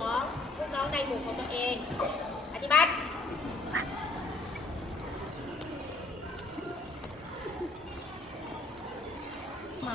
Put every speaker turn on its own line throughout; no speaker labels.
ของ
ลูกน้องในหมู่ของตัวเองปฏิบั
ติไหม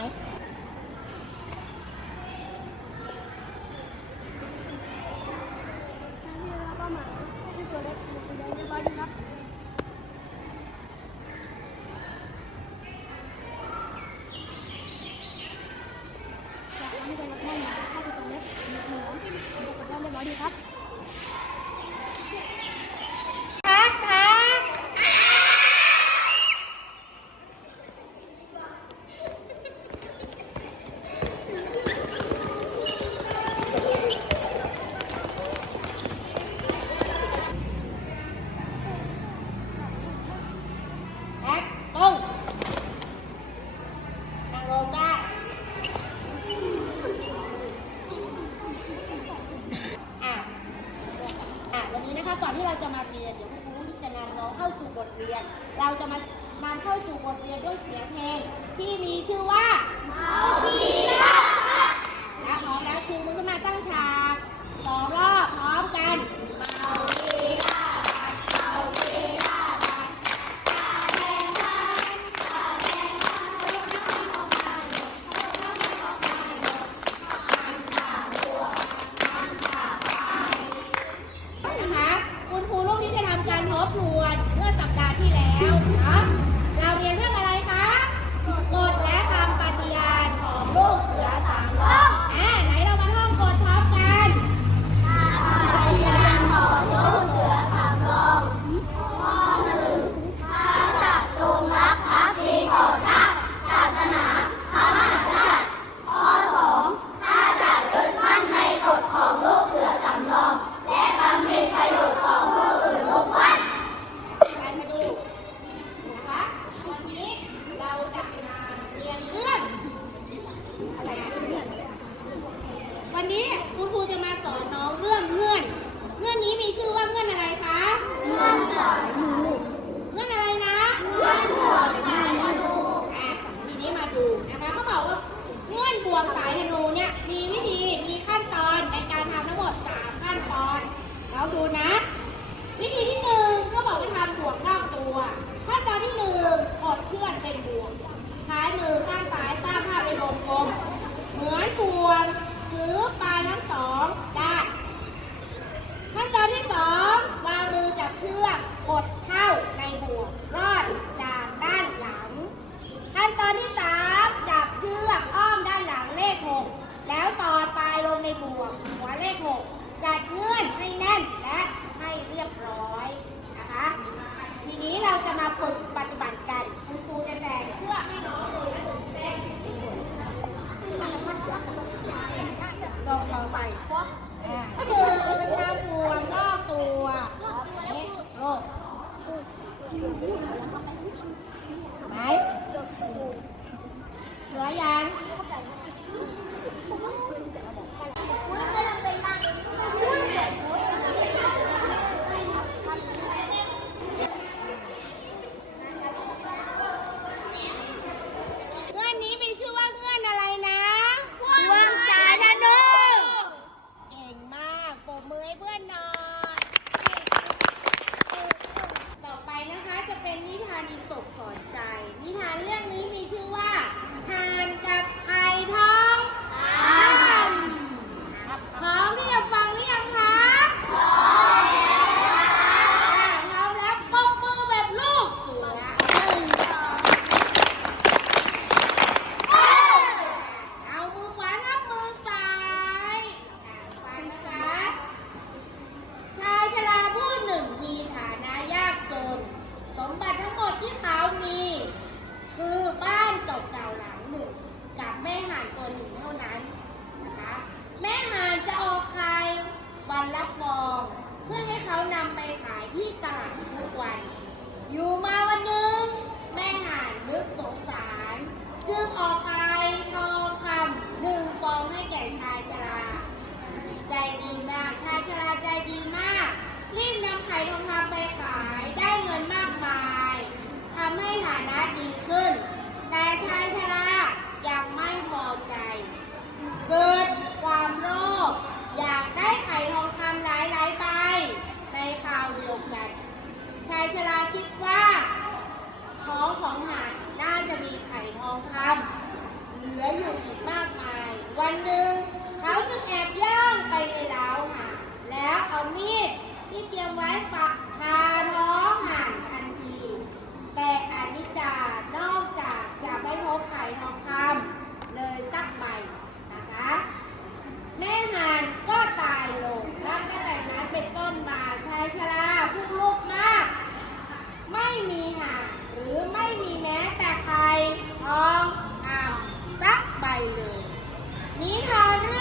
เรียน เราจะมานำเข้าสู่บทเรียนด้วยเสียงเพลงที่มีชื่อว่าเมาพีลค่ะพร้อมแล้วชูมือขึ้นมาตั้งฉากสองรอบพร้อมกันเอาพีละเอาพีละนะคะคุณครูลูกนี้จะทำการทบทวน สัปดาห์ที่แล้วนะ กันายชราคิดว่า ท้องของหานน่าจะมีไข่ทองคำเหลืออยู่อีกมากมาย วันหนึ่งเขาจึงแอบย่องไปในเล้าหานแล้วเอามีดที่เตรียมไว้ปัก เลย นิทานเรื่อง